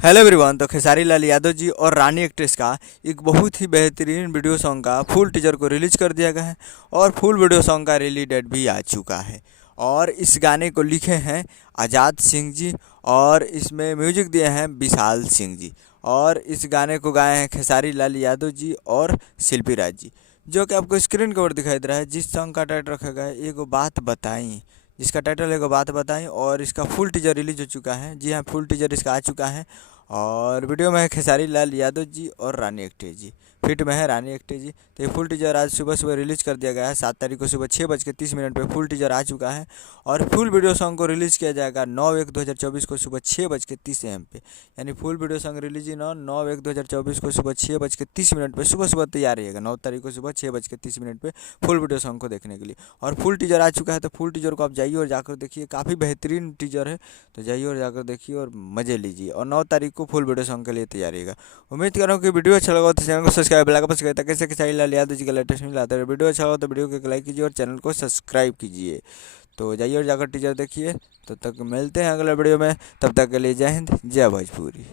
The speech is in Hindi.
Hello everyone. तो खेसारी लाल यादव जी और रानी एक्ट्रेस का एक बहुत ही बेहतरीन वीडियो सॉन्ग का फुल टीजर को रिलीज कर दिया गया है और फुल वीडियो सॉन्ग का रिलीज डेट भी आ चुका है। और इस गाने को लिखे हैं आज़ाद सिंह जी और इसमें म्यूजिक दिए हैं विशाल सिंह जी। और इस गाने को गाए हैं खेसारी लाल यादव जी और शिल्पी राज जी, जो कि आपको स्क्रीन के ऊपर दिखाई दे रहा है। जिस सॉन्ग का टाइटल रखा गया है एगो बात बताई, जिसका टाइटल एगो बात बताई। और इसका फुल टीजर रिलीज हो चुका है। जी हाँ, फुल टीजर इसका आ चुका है। और वीडियो में है खेसारी लाल यादव जी और रानी एक्ट्रेस जी, फिट में है रानी एक्ट्रेस जी। तो ये फुल टीजर आज सुबह सुबह रिलीज कर दिया गया है। 7 तारीख को सुबह 6:30 पे फुल टीजर आ चुका है। और फुल वीडियो सॉन्ग को रिलीज़ किया जाएगा 9/1/2024 को सुबह 6:30 पे। यानी फुल वीडियो सॉन्ग रिलीज इन 9/1/2024 को सुबह 6:30 पे सुबह सुबह तैयार रहिएगा। 9 तारीख को सुबह 6:30 पे फुल वीडियो सॉन्ग को देखने के लिए। और फुल टीजर आ चुका है, तो फुल टीजर को आप जाइए और जाकर देखिए। काफ़ी बेहतरीन टीजर है, तो जाइए और जाकर देखिए और मज़े लीजिए। और 9 तारीख को फुल वीडियो सॉन्ग के लिए तैयार रहिएगा। उम्मीद कर रहा हूँ कि वीडियो अच्छा लगा तो चैनल को सब्सक्राइब बेल आइकन प्रेस करें ताकि खेसारी लाल यादव जी का लेटेस्ट न्यूज़ लाते रहे। वीडियो अच्छा लगा तो वीडियो को लाइक कीजिए और चैनल को सब्सक्राइब कीजिए। तो जाइए और जाकर टीजर देखिए। तब तक मिलते हैं अगले वीडियो में। तब तक के लिए जय हिंद, जय भोजपुरी।